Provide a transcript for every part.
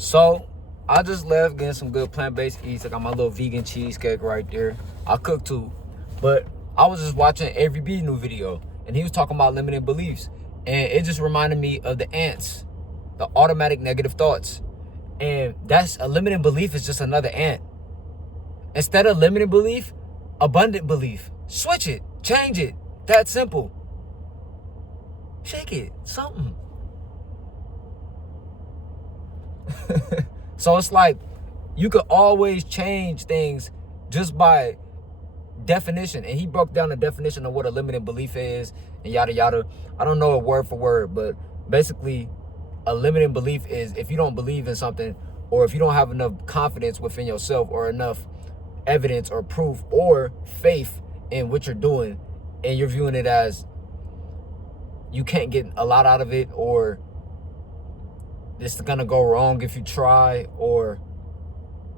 So I just left getting some good plant-based eats. I got my little vegan cheesecake right there. I cook too. But I was just watching Avery B new video, and he was talking about limiting beliefs. And it just reminded me of the ants, the automatic negative thoughts. And that's a limiting belief is just another ant. Instead of limiting belief, abundant belief. Switch it, change it. That simple. Shake it, something. So it's like you could always change things just by definition. And he broke down the definition of what a limiting belief is and yada yada. I don't know it word for word, but basically a limiting belief is if you don't believe in something, or if you don't have enough confidence within yourself, or enough evidence or proof or faith in what you're doing, and you're viewing it as you can't get a lot out of it, or this is gonna go wrong if you try, or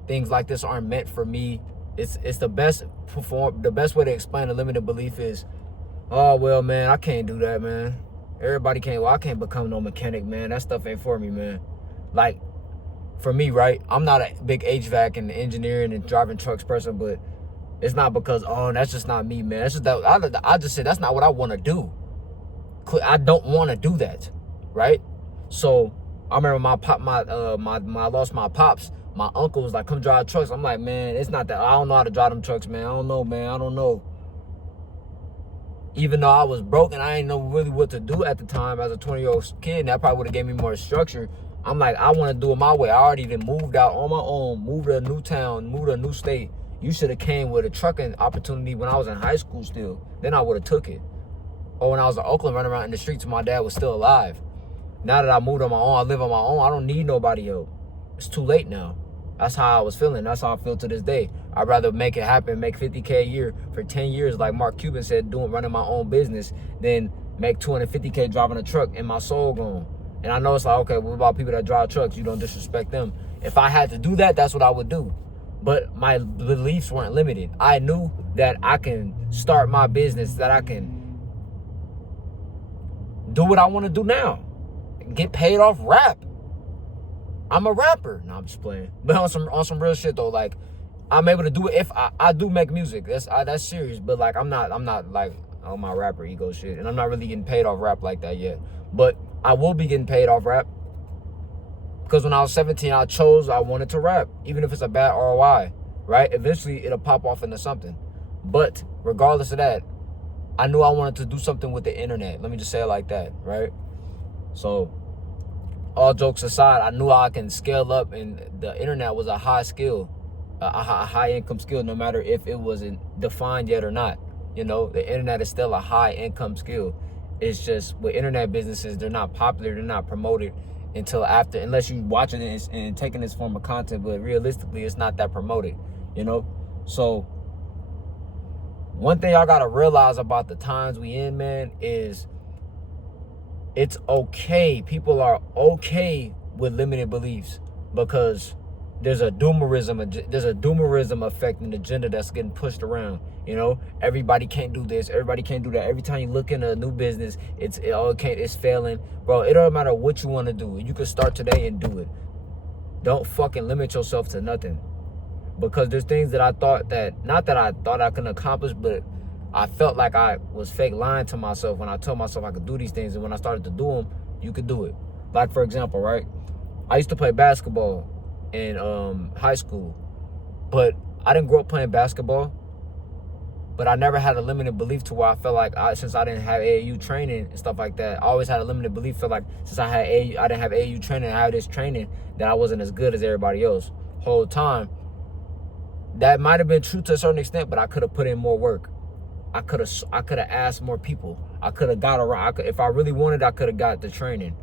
things like this aren't meant for me. It's the best way to explain a limited belief is, oh well man, I can't do that, man. Everybody can't. Well, I can't become no mechanic, man. That stuff ain't for me, man. Like, for me, right? I'm not a big HVAC and engineering and driving trucks person, but it's not because, oh, that's just not me, man. It's just that I just said that's not what I want to do. I don't want to do that, right? So I remember I lost my pops. My uncle was like, come drive trucks. I'm like, man, it's not that. I don't know how to drive them trucks, man. I don't know, man. I don't know. Even though I was broke and I didn't know really what to do at the time as a 20-year-old kid, and that probably would have gave me more structure. I'm like, I want to do it my way. I already even moved out on my own, moved to a new town, moved to a new state. You should have came with a trucking opportunity when I was in high school still. Then I would have took it. Or when I was in Oakland running around in the streets when my dad was still alive. Now that I moved on my own, I live on my own, I don't need nobody help. It's too late now. That's how I was feeling. That's how I feel to this day. I'd rather make it happen, make $50K a year for 10 years, like Mark Cuban said, running my own business, than make $250K driving a truck and my soul gone. And I know it's like, okay, what about people that drive trucks? You don't disrespect them. If I had to do that, that's what I would do. But my beliefs weren't limited. I knew that I can start my business, that I can do what I want to do now. Get paid off rap. I'm a rapper. No, I'm just playing. But on some real shit though, like I'm able to do it if I do make music. That's serious. But like I'm not like on my rapper ego shit, and I'm not really getting paid off rap like that yet. But I will be getting paid off rap, because when I was 17, I wanted to rap, even if it's a bad ROI, right? Eventually it'll pop off into something. But regardless of that, I knew I wanted to do something with the internet. Let me just say it like that, right? So all jokes aside, I knew I can scale up, and the internet was a high skill, a high income skill, no matter if it wasn't defined yet or not. You know, the internet is still a high income skill. It's just with internet businesses, they're not popular, they're not promoted until after, unless you watching it and taking this form of content, but realistically, it's not that promoted, you know? So one thing y'all gotta realize about the times we in, man, is it's okay. People are okay with limited beliefs, because there's a doomerism effect in the agenda that's getting pushed around. You know, everybody can't do this, everybody can't do that. Every time you look into a new business, it's failing, bro. It don't matter what you want to do. You can start today and do it. Don't fucking limit yourself to nothing, because there's things that I thought I couldn't accomplish, but I felt like I was fake lying to myself when I told myself I could do these things. And when I started to do them, you could do it. Like, for example, right? I used to play basketball in high school, but I didn't grow up playing basketball. But I never had a limited belief to where I felt like since I didn't have AAU training and stuff like that, I always had a limited belief. Felt like since I didn't have AAU training, I had this training, that I wasn't as good as everybody else. Whole time, that might have been true to a certain extent, but I could have put in more work. I could have asked more people. I could have got around. If I really wanted, I could have got the training.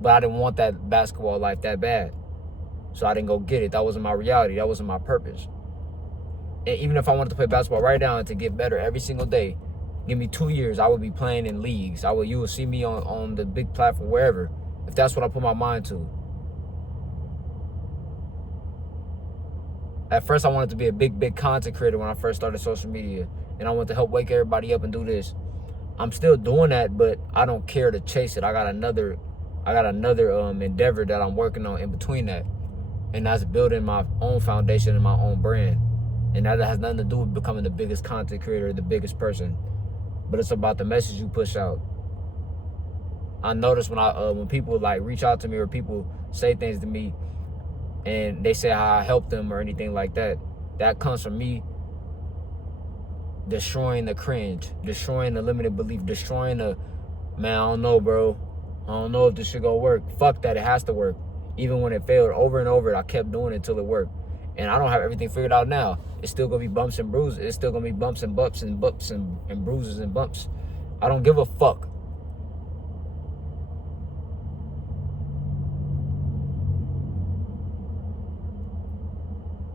But I didn't want that basketball life that bad, so I didn't go get it. That wasn't my reality. That wasn't my purpose. And even if I wanted to play basketball right now and to get better every single day, give me 2 years, I would be playing in leagues. You would see me on the big platform, wherever, if that's what I put my mind to. At first, I wanted to be a big content creator when I first started social media. And I wanted to help wake everybody up and do this. I'm still doing that, but I don't care to chase it. I got another I got another endeavor that I'm working on in between that. And that's building my own foundation and my own brand. And that has nothing to do with becoming the biggest content creator, the biggest person. But it's about the message you push out. I notice when people like reach out to me or people say things to me and they say how I help them or anything like that, that comes from me destroying the cringe, destroying the limited belief, destroying the, man, I don't know, bro. I don't know if this shit gonna work. Fuck that, it has to work. Even when it failed over and over, I kept doing it until it worked. And I don't have everything figured out now. It's still gonna be bumps and bruises. It's still gonna be bumps and bumps and bumps and bruises and bumps. I don't give a fuck.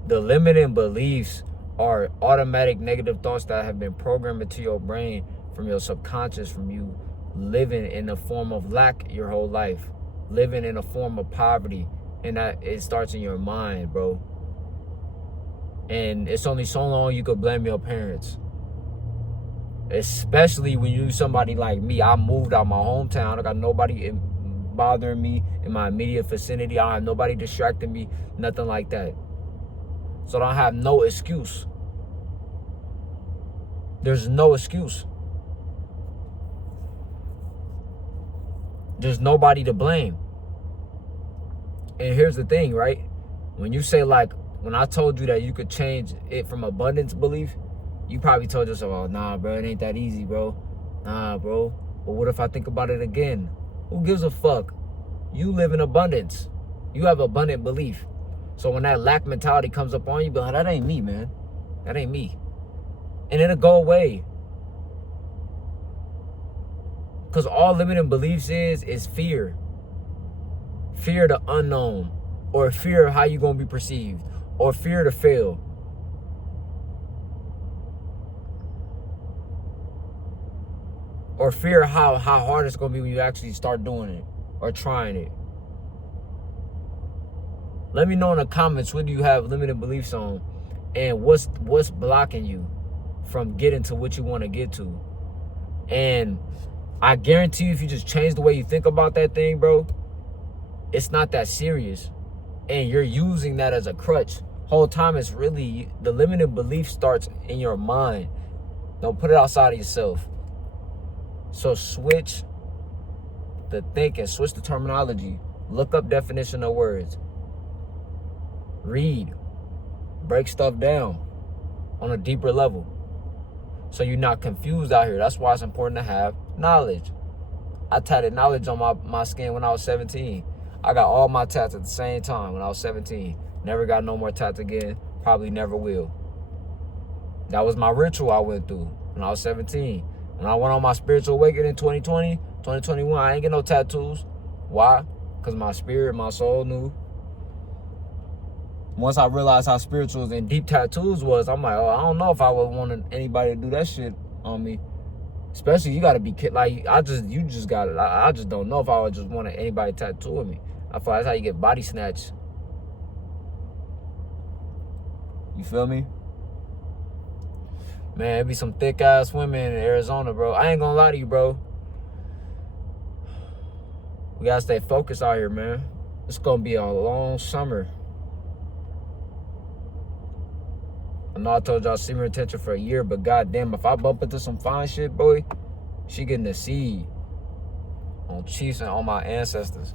The limiting beliefs are automatic negative thoughts that have been programmed into your brain from your subconscious, from you living in a form of lack your whole life, living in a form of poverty, and that it starts in your mind, bro. And it's only so long you could blame your parents, especially when you somebody like me. I moved out my hometown. I got nobody bothering me in my immediate vicinity. I don't have nobody distracting me, nothing like that. So I don't have no excuse. There's no excuse. There's nobody to blame. And here's the thing, right? When you say, like, when I told you that you could change it from abundance belief, you probably told yourself, oh, nah, bro, it ain't that easy, bro. Nah, bro. But what if I think about it again? Who gives a fuck? You live in abundance. You have abundant belief. So when that lack mentality comes up on you, be like, that ain't me, man. That ain't me. And it'll go away. Because all limiting beliefs is fear. Fear of the unknown. Or fear of how you're going to be perceived. Or fear to fail. Or fear how hard it's going to be when you actually start doing it. Or trying it. Let me know in the comments, what do you have limited beliefs on? And what's blocking you from getting to what you want to get to? And I guarantee you, if you just change the way you think about that thing, bro, it's not that serious. And you're using that as a crutch. Whole time it's really, the limited belief starts in your mind. Don't put it outside of yourself. So switch the thinking, switch the terminology. Look up definition of words. Read. Break stuff down on a deeper level. So you're not confused out here. That's why it's important to have knowledge. I tatted knowledge on my skin when I was 17. I got all my tats at the same time when I was 17. Never got no more tats again. Probably never will. That was my ritual I went through when I was 17. When I went on my spiritual awakening in 2020, 2021, I ain't get no tattoos. Why? Because my spirit, my soul knew. Once I realized how spiritual and deep tattoos was, I'm like, oh, I don't know if I would want anybody to do that shit on me. Especially, you got to be like, I just don't know if I would just want anybody tattooing me. I feel like that's how you get body snatched. You feel me? Man, it be some thick ass women in Arizona, bro. I ain't gonna lie to you, bro. We gotta stay focused out here, man. It's gonna be a long summer. I know I told y'all see my attention for a year, but goddamn, if I bump into some fine shit, boy, she getting the seed on Chiefs and on my ancestors.